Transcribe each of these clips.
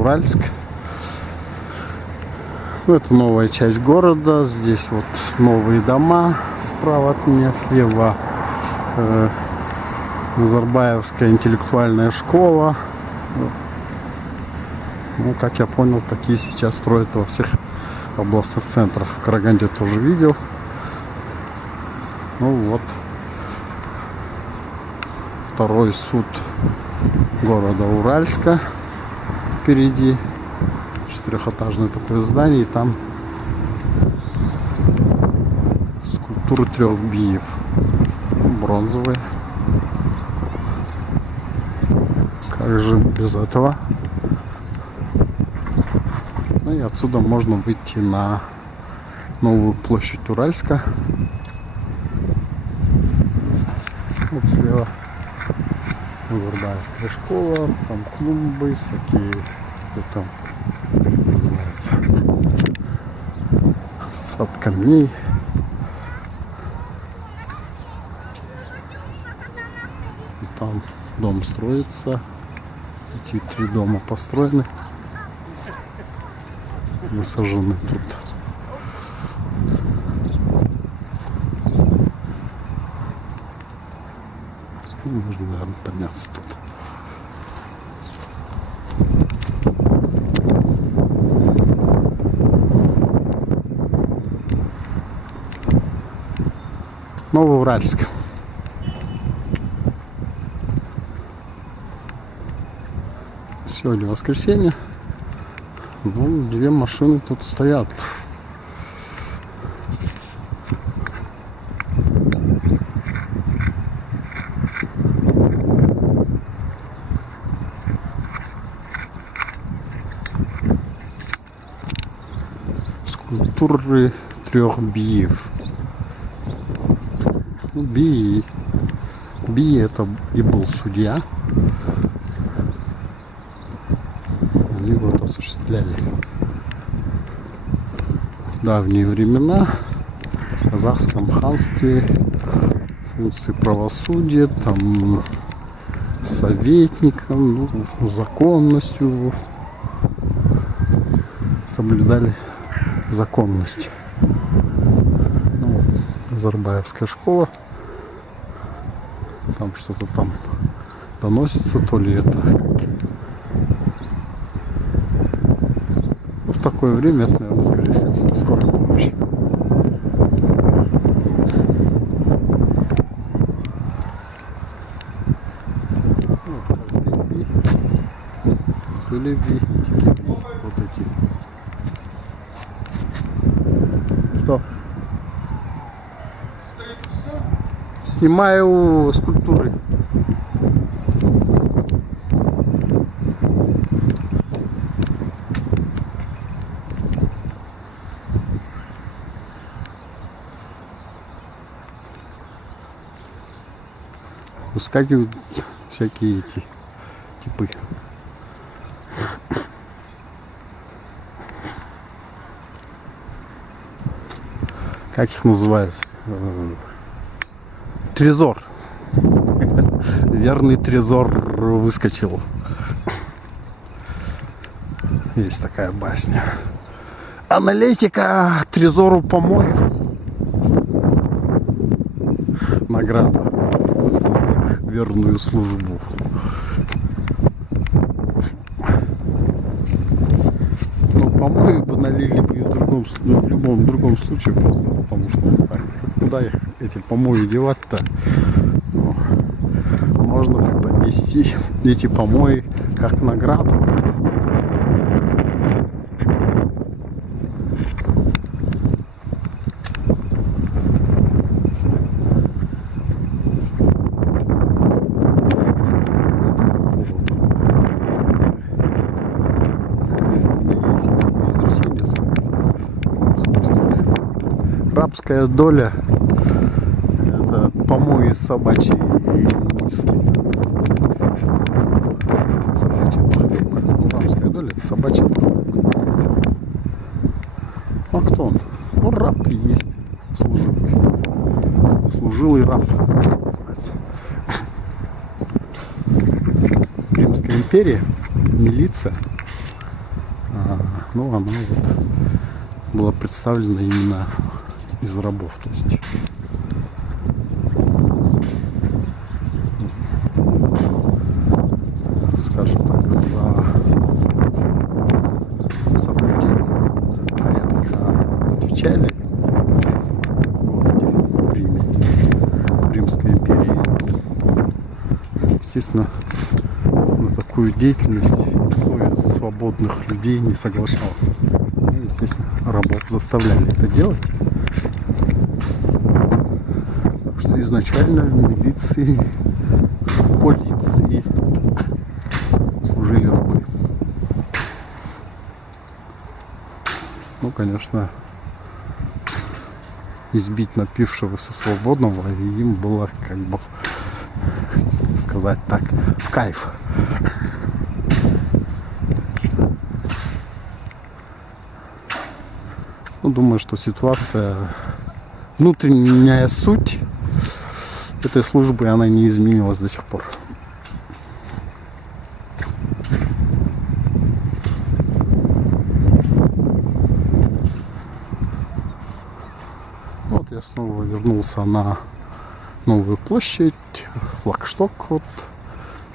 Уральск. Ну, это новая часть города. Здесь вот новые дома справа от меня, слева Назарбаевская интеллектуальная школа. Ну, как я понял, такие сейчас строят во всех областных центрах. В Караганде тоже видел. Ну вот, второй суд города Уральска впереди. Четырехэтажное такое здание, и там скульптуры 3 биев бронзовые. Как же без этого? Ну и отсюда можно выйти на новую площадь Уральска. Вот слева Назарбаевская школа, там клумбы всякие, что там называется, сад камней. И там дом строится, эти 3 дома построены, высажены тут. Можно, наверное, подняться тут. Новоуральск. Сегодня воскресенье. Ну, 2 машины тут стоят. Скульптуры 3 биев. Ну, би это и был судья. Они вот осуществляли в давние времена в казахском ханстве функции правосудия, там советником, ну, законностью соблюдали законность. Ну, Назарбаевская школа. Там что-то там доносится, то ли это как... Ну, в такое время это, наверное, скорее всего, скорая помощь. Хелеви, вот эти. Что? Снимаю скульптуры. Выскакивают всякие эти типы. Как их называют? Трезор. Верный трезор выскочил. Есть такая басня. Аналитика трезору помоев. Награда за верную службу. Ну, помои бы налили бы в любом другом случае, просто потому что куда их эти помои девать-то? Ну, можно бы поднести эти помои как награду. Рабская доля — это помои собачьи и миски. Собачья похлебка. Ну, рабская доля — это собачья похлебка. А кто он? Ну, раб и есть. Служилый раб называется. Римская империя, милиция Ну, оно вот было представлено именно из рабов. То есть скажем так, за соблюдение порядка отвечали в городе, в Риме, в Римской империи. Естественно, на такую деятельность никто из свободных людей не соглашался. Ну, естественно, рабов заставляли это делать. Так что изначально в милиции, в полиции служили рабы. Ну, конечно, избить напившегося свободного им было, как бы, сказать так, в кайф. Ну, думаю, что ситуация, внутренняя суть этой службы, она не изменилась до сих пор. Вот я снова вернулся на Новую площадь, флагшток, вот.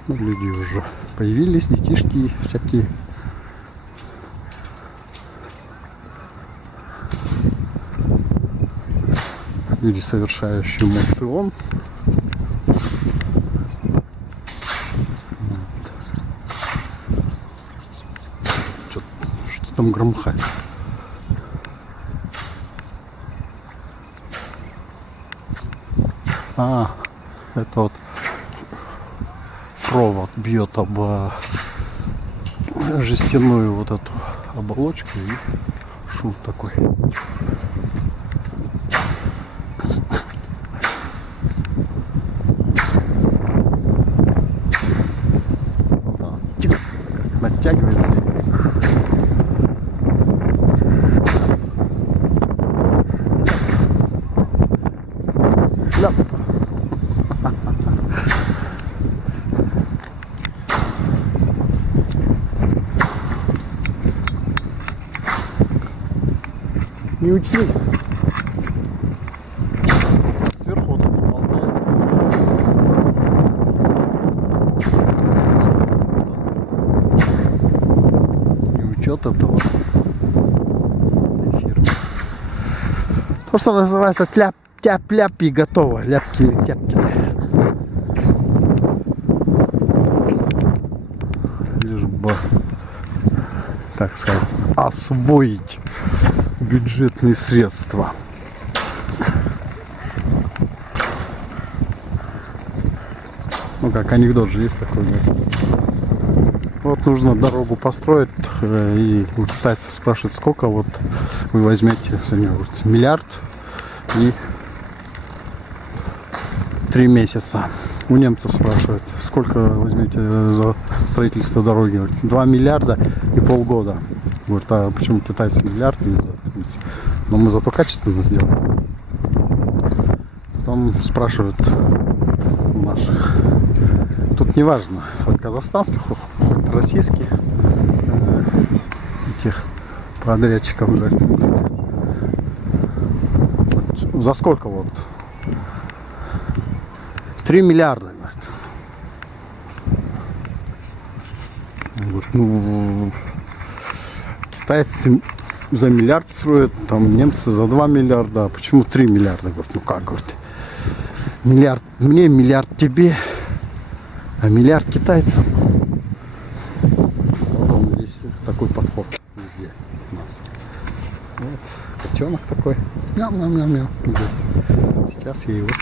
Ну, люди уже появились, детишки всякие. Люди, совершающие моцион. Вот. Что там громыхает? Это вот провод бьет об жестяную вот эту оболочку, и шум такой. Как натягивается. Ляп. Не учли. Сверху вот это болтается. Не учет этого. Эфир. То, что называется тяп-ляп и готово. Ляпки-тяпки. Лишь бы, так сказать, освоить бюджетные средства. Ну, как анекдот же есть такой. Вот нужно дорогу построить, и у китайцев спрашивают, сколько вот вы возьмете за него. Миллиард и 3 месяца. У немцев спрашивают, сколько возьмете за строительство дороги. 2 миллиарда и полгода. Говорит, а почему китайцы миллиард? Но мы зато качественно сделаем. Потом спрашивают наших. Тут не важно, хоть казахстанских, хоть российских этих подрядчиков. Говорят, вот, за сколько вот? 3 миллиарда. Говорит, ну, китайцы за миллиард строят, там немцы за 2 миллиарда, а почему 3 миллиарда? Говорит, ну как, говорит, миллиард мне, миллиард тебе, а миллиард китайцам. Вот здесь такой подход везде у нас. Вот, котенок такой, мяу-мяу-мяу-мяу. Сейчас я его съем.